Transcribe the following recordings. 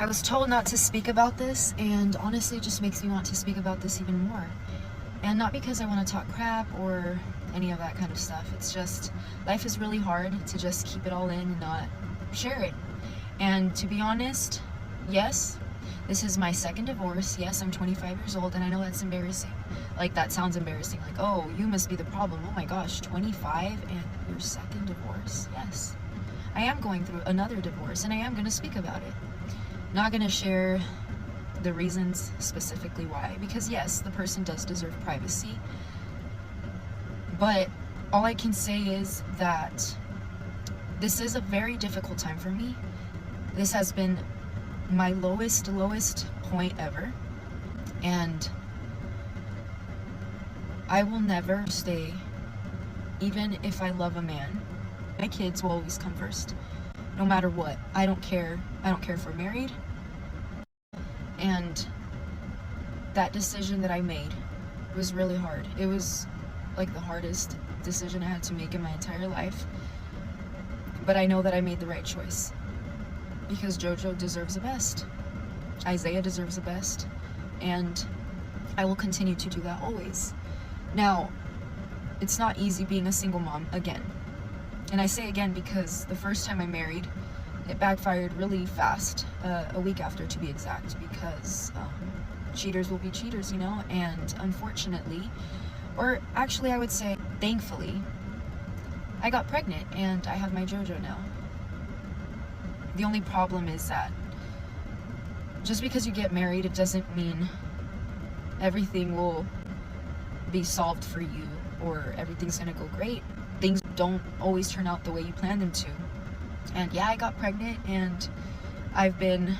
I was told not to speak about this, and honestly, it just makes me want to speak about this even more. And not because I want to talk crap or any of that kind of stuff. It's just, life is really hard to just keep it all in and not share it. And to be honest, yes, this is my second divorce. Yes, I'm 25 years old, and I know that's embarrassing. Like, that sounds embarrassing. Like, oh, you must be the problem. Oh my gosh, 25 and your second divorce. Yes, I am going through another divorce, and I am going to speak about it. Not going to share the reasons specifically why, because yes, the person does deserve privacy, but all I can say is that this is a very difficult time for me. This has been my lowest point ever, and I will never stay. Even if I love a man, my kids will always come first, no matter what. I don't care if we're married. And that decision that I made was really hard. It was like the hardest decision I had to make in my entire life. But I know that I made the right choice, because JoJo deserves the best. Isaiah deserves the best. And I will continue to do that always. Now, it's not easy being a single mom again. And I say again because the first time I married, it backfired really fast, a week after to be exact, because cheaters will be cheaters, you know, and unfortunately, or actually I would say thankfully, I got pregnant and I have my JoJo now. The only problem is that just because you get married, it doesn't mean everything will be solved for you or everything's gonna go great. Things don't always turn out the way you plan them to. And yeah, I got pregnant, and I've been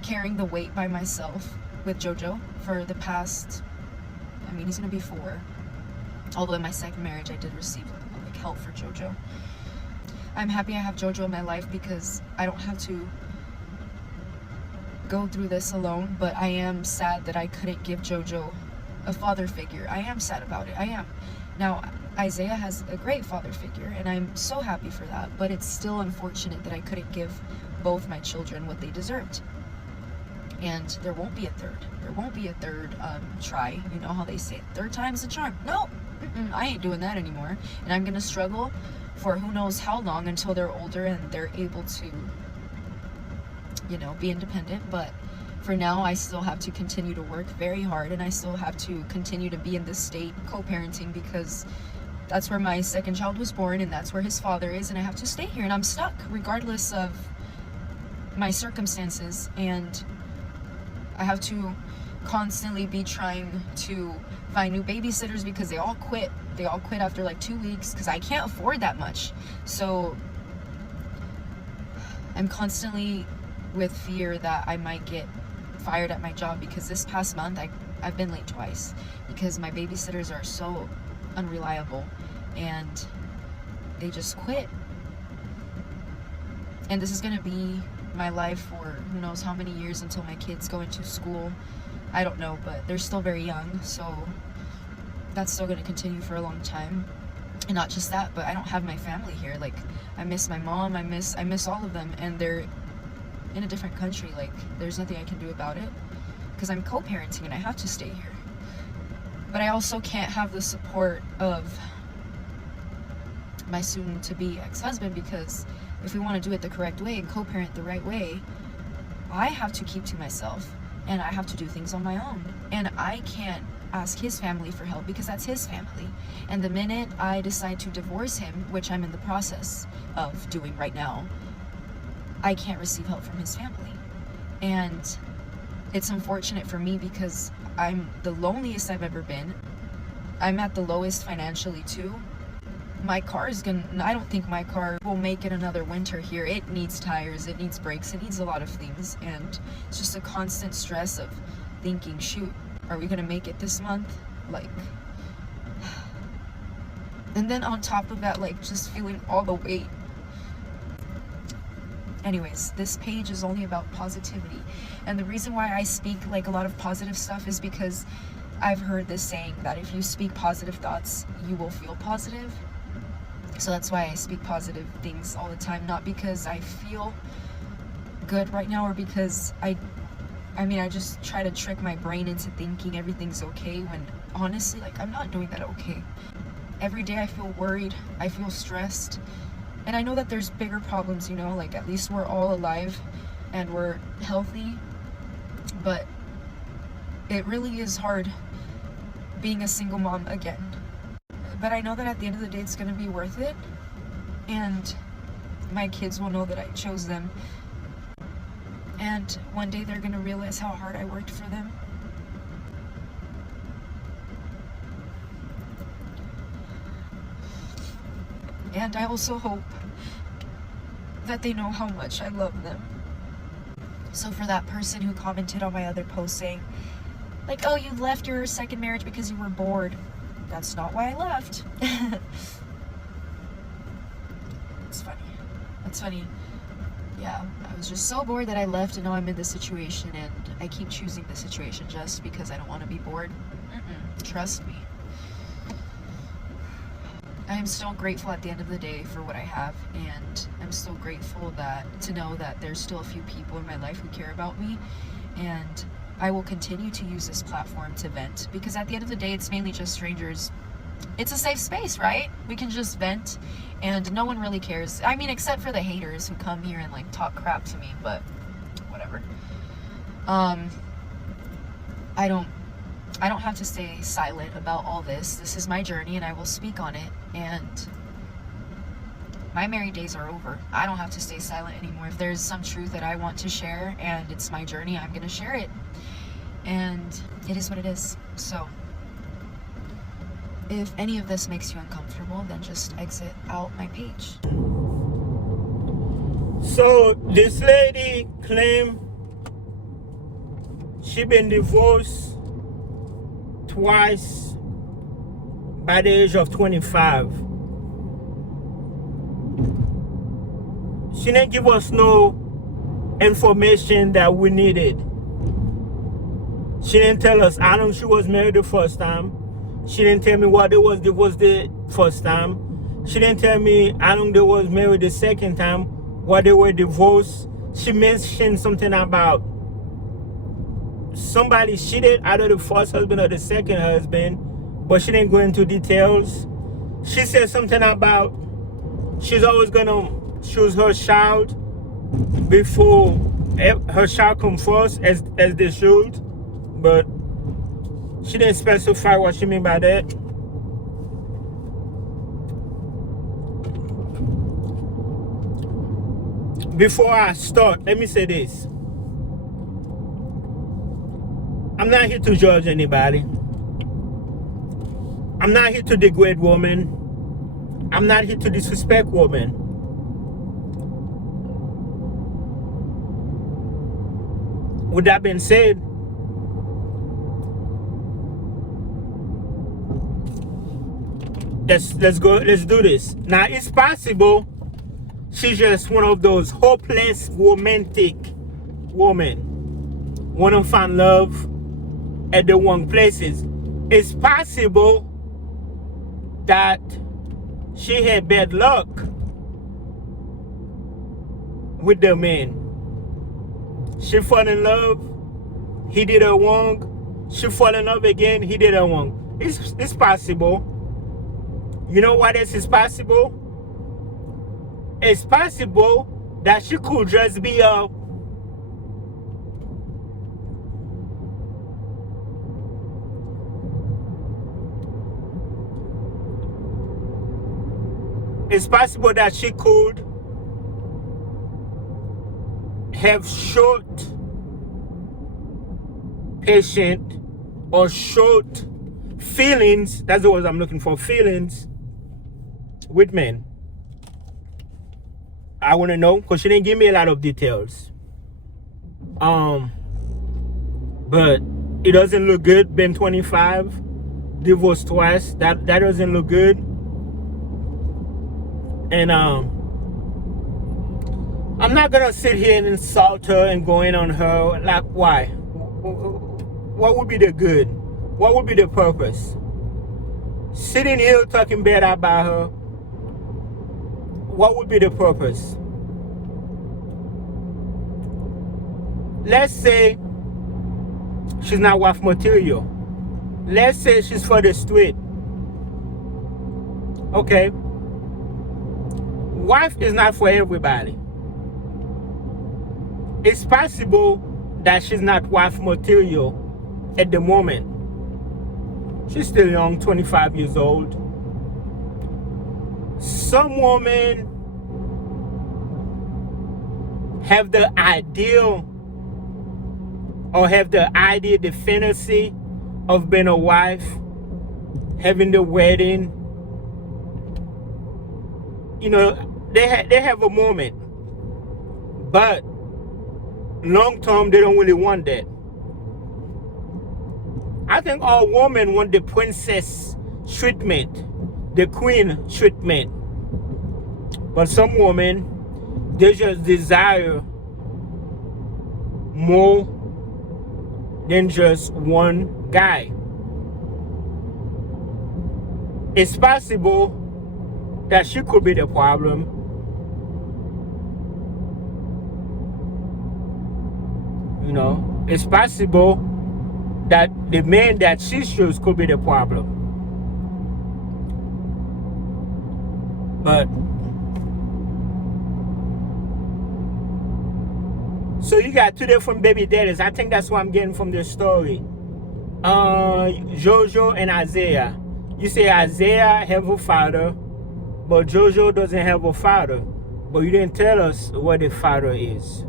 carrying the weight by myself with JoJo for the past, I mean, he's gonna be 4. Although in my second marriage, I did receive like help for JoJo. I'm happy I have JoJo in my life because I don't have to go through this alone, but I am sad that I couldn't give JoJo a father figure. I am sad about it, I am. Now, Isaiah has a great father figure, and I'm so happy for that, but it's still unfortunate that I couldn't give both my children what they deserved. And there won't be a third. There won't be a third try. You know how they say, third time's the charm. No, I ain't doing that anymore. And I'm gonna struggle for who knows how long until they're older and they're able to, you know, be independent. But for now, I still have to continue to work very hard, and I still have to continue to be in this state co-parenting, because that's where my second child was born, and that's where his father is, and I have to stay here, and I'm stuck regardless of my circumstances. And I have to constantly be trying to find new babysitters because they all quit after like 2 weeks, because I can't afford that much. So I'm constantly with fear that I might get fired at my job, because this past month I've been late twice because my babysitters are so unreliable and they just quit. And this is gonna be my life for who knows how many years until my kids go into school. I don't know, but they're still very young, so that's still gonna continue for a long time. And not just that, but I don't have my family here. Like, I miss my mom, I miss all of them, and they're in a different country. Like, there's nothing I can do about it because I'm co-parenting and I have to stay here. But I also can't have the support of my soon-to-be ex-husband, because if we want to do it the correct way and co-parent the right way, I have to keep to myself and I have to do things on my own. And I can't ask his family for help because that's his family. And the minute I decide to divorce him, which I'm in the process of doing right now, I can't receive help from his family. And it's unfortunate for me because I'm the loneliest I've ever been. I'm at the lowest financially too. My car is I don't think my car will make it another winter here. It needs tires, it needs brakes, it needs a lot of things. And it's just a constant stress of thinking, shoot, are we gonna make it this month? Like, and then on top of that, like, just feeling all the weight. Anyways, this page is only about positivity. And the reason why I speak like a lot of positive stuff is because I've heard this saying that if you speak positive thoughts, you will feel positive. So that's why I speak positive things all the time, not because I feel good right now, or because I just try to trick my brain into thinking everything's okay when honestly, like, I'm not doing that okay. Every day I feel worried, I feel stressed, and I know that there's bigger problems, like at least we're all alive and we're healthy, but it really is hard being a single mom again. But I know that at the end of the day it's going to be worth it, and my kids will know that I chose them, and one day they're going to realize how hard I worked for them. And I also hope that they know how much I love them. So for that person who commented on my other post saying, like, oh, you left your second marriage because you were bored. That's not why I left. It's funny. It's funny. Yeah, I was just so bored that I left, and now I'm in this situation, and I keep choosing this situation just because I don't want to be bored. Trust me. I am still grateful at the end of the day for what I have, and I'm still grateful to know that there's still a few people in my life who care about me, and I will continue to use this platform to vent, because at the end of the day, it's mainly just strangers. It's a safe space, right? We can just vent, and no one really cares. I mean, except for the haters who come here and like talk crap to me, but whatever. I don't have to stay silent about all this. This is my journey, and I will speak on it, and my married days are over. I don't have to stay silent anymore. If there's some truth that I want to share and it's my journey, I'm going to share it. And it is what it is. So if any of this makes you uncomfortable, then just exit out my page. So this lady claimed she been divorced twice by the age of 25. She didn't give us no information that we needed. She didn't tell us how long she was married the first time. She didn't tell me what it was divorced the first time. She didn't tell me how long they was married the second time, what they were divorced. She mentioned something about somebody cheated, either the first husband or the second husband, but she didn't go into details. She said something about she's always gonna choose her child before her child come first, as they should, but she didn't specify what she mean by that. Before I start, let me say this. I'm not here to judge anybody. I'm not here to degrade women. I'm not here to disrespect women. With that being said, let's do this. Now, it's possible she's just one of those hopeless romantic women, want to find love at the wrong places. It's possible that she had bad luck with the man. She fell in love, he did her wrong. She fell in love again, he did her wrong. It's possible. You know what else is possible? It's possible that she could just be a It's possible that she could have short patient or short feelings, that's the word I'm looking for, feelings with men. I want to know, because she didn't give me a lot of details. But it doesn't look good. Been 25, divorced twice. That doesn't look good. And I'm not gonna sit here and insult her and go in on her. Like, why? What would be the good? What would be the purpose? Sitting here talking bad about her, what would be the purpose? let's say she's not wife material. Let's say she's for the street. Okay. Wife is not for everybody. It's possible that she's not wife material at the moment. She's still young, 25 years old. Some women have the ideal or have the idea, the fantasy of being a wife, having the wedding. You know, they have a moment, but long term they don't really want that. I think all women want the princess treatment, the queen treatment, but some women, they just desire more than just one guy. It's possible that she could be the problem. You know, it's possible that the man that she chooses could be the problem. But so you got two different baby daddies. I think that's what I'm getting from this story. Jojo and Isaiah. You say Isaiah have a father, but Jojo doesn't have a father. But you didn't tell us what the father is.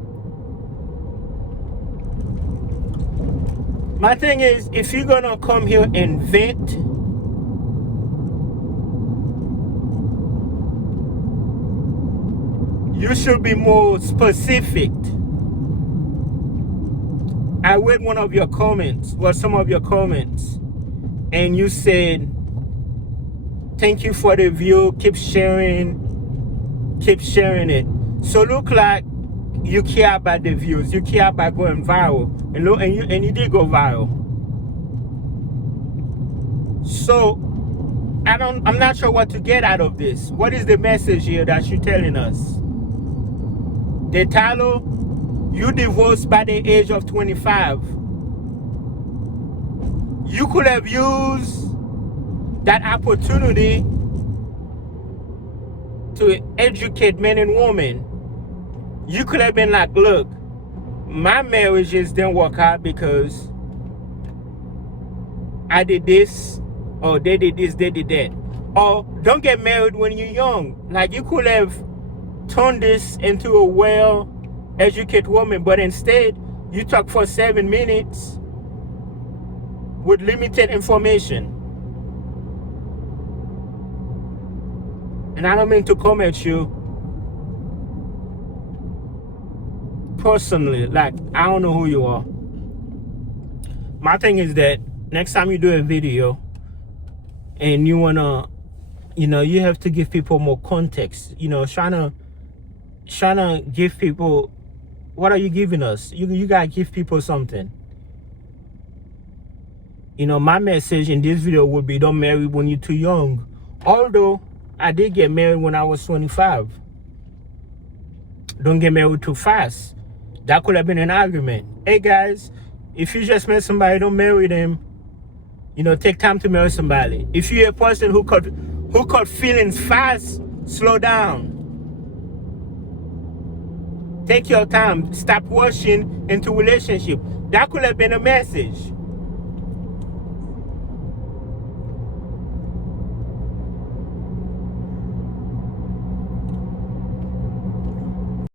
My thing is, if you're gonna come here and vent, you should be more specific. I read one of your comments, well, some of your comments, and you said, thank you for the view, keep sharing it. So look like you care about the views, you care about going viral, and you did go viral. So I'm not sure what to get out of this. What is the message here that you're telling us? The title, you divorced by the age of 25. You could have used that opportunity to educate men and women. You could have been like, look, my marriage just didn't work out because I did this, or they did this, they did that. Or don't get married when you're young. Like, you could have turned this into a well-educated woman, but instead you talk for 7 minutes with limited information. And I don't mean to come at you personally, like, I don't know who you are. My thing is that next time you do a video and you wanna, you know, you have to give people more context. You know, trying to give people, what are you giving us? You gotta give people something. You know, my message in this video would be, don't marry when you're too young. Although I did get married when I was 25. Don't get married too fast. That could have been an argument. Hey guys, if you just met somebody, don't marry them. You know, take time to marry somebody. If you're a person who caught feelings fast, slow down. Take your time. Stop rushing into relationship. That could have been a message.